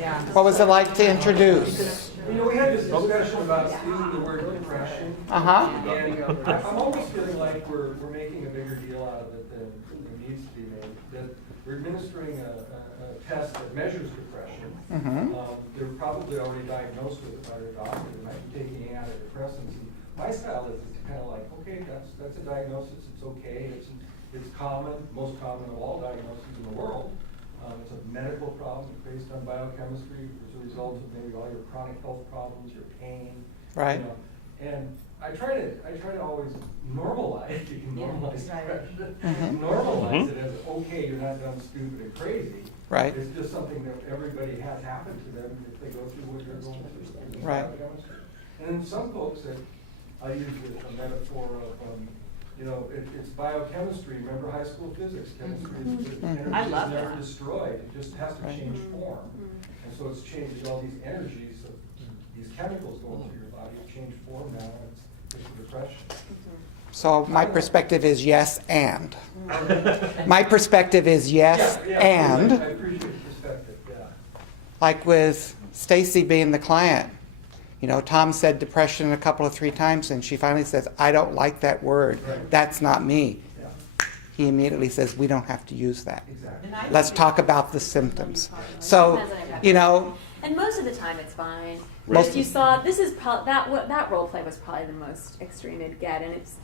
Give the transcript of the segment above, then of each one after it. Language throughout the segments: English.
Yeah. What was it like to introduce? You know, we had this discussion about using the word depression. Uh-huh. And I'm almost feeling like we're making a bigger deal out of it than needs to be made. That we're administering a test that measures depression. Mm-hmm. They're probably already diagnosed with it by their doctor. They might be taking antidepressants. And my style is to kind of like, okay, that's a diagnosis. It's okay. It's common, most common of all diagnoses in the world. It's a medical problem based on biochemistry. It's a result of maybe all your chronic health problems, your pain. Right. You know. And I try to always normalize. You can normalize depression. Mm-hmm. Normalize it as okay, you're not done stupid and crazy. Right. It's just something that everybody has happened to them if they go through what you're going through. Right. And some folks that I use a metaphor of. You know, it's biochemistry. Remember high school physics? Chemistry is energy I love is never that. destroyed. It just has to Right. change form. And so it's changing all these energies of these chemicals going through your body. Have changed form now, and it's a depression. So my perspective is yes and. My perspective is yes and. I appreciate the perspective. Yeah. Like with Stacy being the client. You know, Tom said depression a couple of 3 times, and she finally says, I don't like that word. Right. That's not me. Yeah. He immediately says, we don't have to use that. Exactly. Let's talk about the symptoms. So, you know, And most of the time it's fine. Most- But if you saw, this is that role play was probably the most extreme it'd get, and it's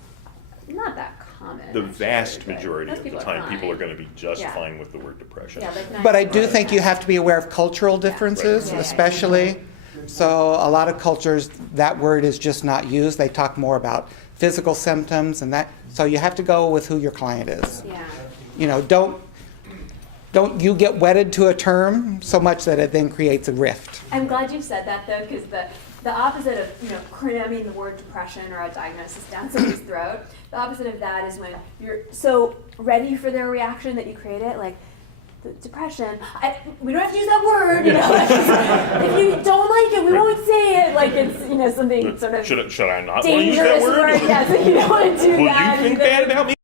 not that common. The actually, vast but majority most of the people time, people are fine. going to be just Yeah. fine with the word depression. Yeah, they can but I actually do work think with you that. have to be aware of cultural differences, Yeah, yeah, yeah. especially. So a lot of cultures, that word is just not used. They talk more about physical symptoms and that. So you have to go with who your client is. Yeah. You know, don't you get wedded to a term so much that it then creates a rift. I'm glad you said that though, because the opposite of cramming the word depression or a diagnosis down somebody's throat, the opposite of that is when you're so ready for their reaction that you create it, like the depression. We don't have to use that word, if you don't like it, we won't say it. Like it's something sort of Should I not want to use dangerous that word? Yeah, so you don't want to do Will that. you think either. bad about me